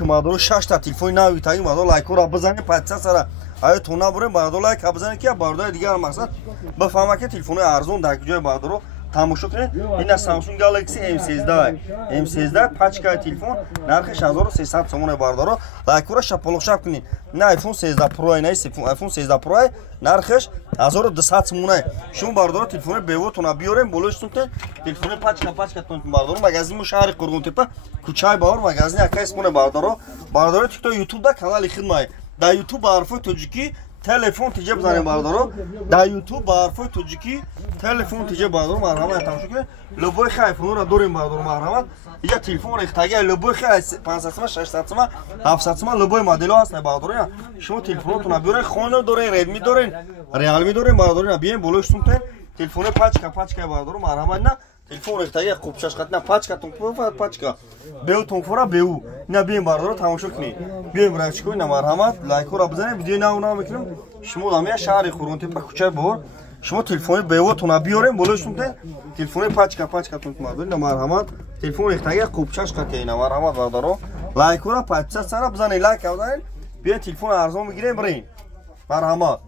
مادر 6 تا تلفن ناوی تایی مادر لایک رو بزنید پاتسا سر آیا تو نبریم مادر لایک بزنید که باردار دیگر مقصد بفهمه که تلفن ارزون در کجای مادر رو تماشا کنید. این سامسونگ گالاکسی M13 پاچکای تلفن نرخش 1300 تومان باردار لایک رو شپلق شپ کنید. نه آیفون 13 پرو نه آیفون 13 پرو نرخش 1200 تومان شما باردار تلفن بیوتون بیاریم بولشتون تلفن پاچکاتون باردار مغازه شهر قرغون تپه کوچای باور مغازه یک اسمونه باردار تیک تو یوتیوب دا کانال خدمت دا یوتیوب حرفای توجیکی تلفن تیجه بزنیم باردارو دا یوتیوب حرفای توجیکی تلفن تیجه باردار مرحمت تماشا کنید. لوبای خایفون رو داریم باردار مرحمت یا تلفن رو اختیار لوبای خای 500 تومن 600 تومن 700 تومن لوبای مدل هست باردار شما تلفنتون بیارین خونه دارین ردمی دارین ریالمی دارین باردار بیاین بولشتون تلفن پاچکا باردار مرحمت نه تلفن اختیار خوب چشقت نه پاچکاتون پاچکا بیوتون فورا بیو نه بیاین باردار تماشا کنید. بیاین برای چیکار مرحمت لایک رو بزنید ویدیو ناو میکنم شما دامیا شهر قرغون تپه کوچه بور شما تلفن بیوتون بیارین بولشتون تلفن پاچکاتون مادر نه مرحمت تلفن اختیار خوب چشقت نه مرحمت باردار لایک رو پاتسا سر بزنید لایک بزنید بیاین تلفن ارزون میگیریم برین مرحمت.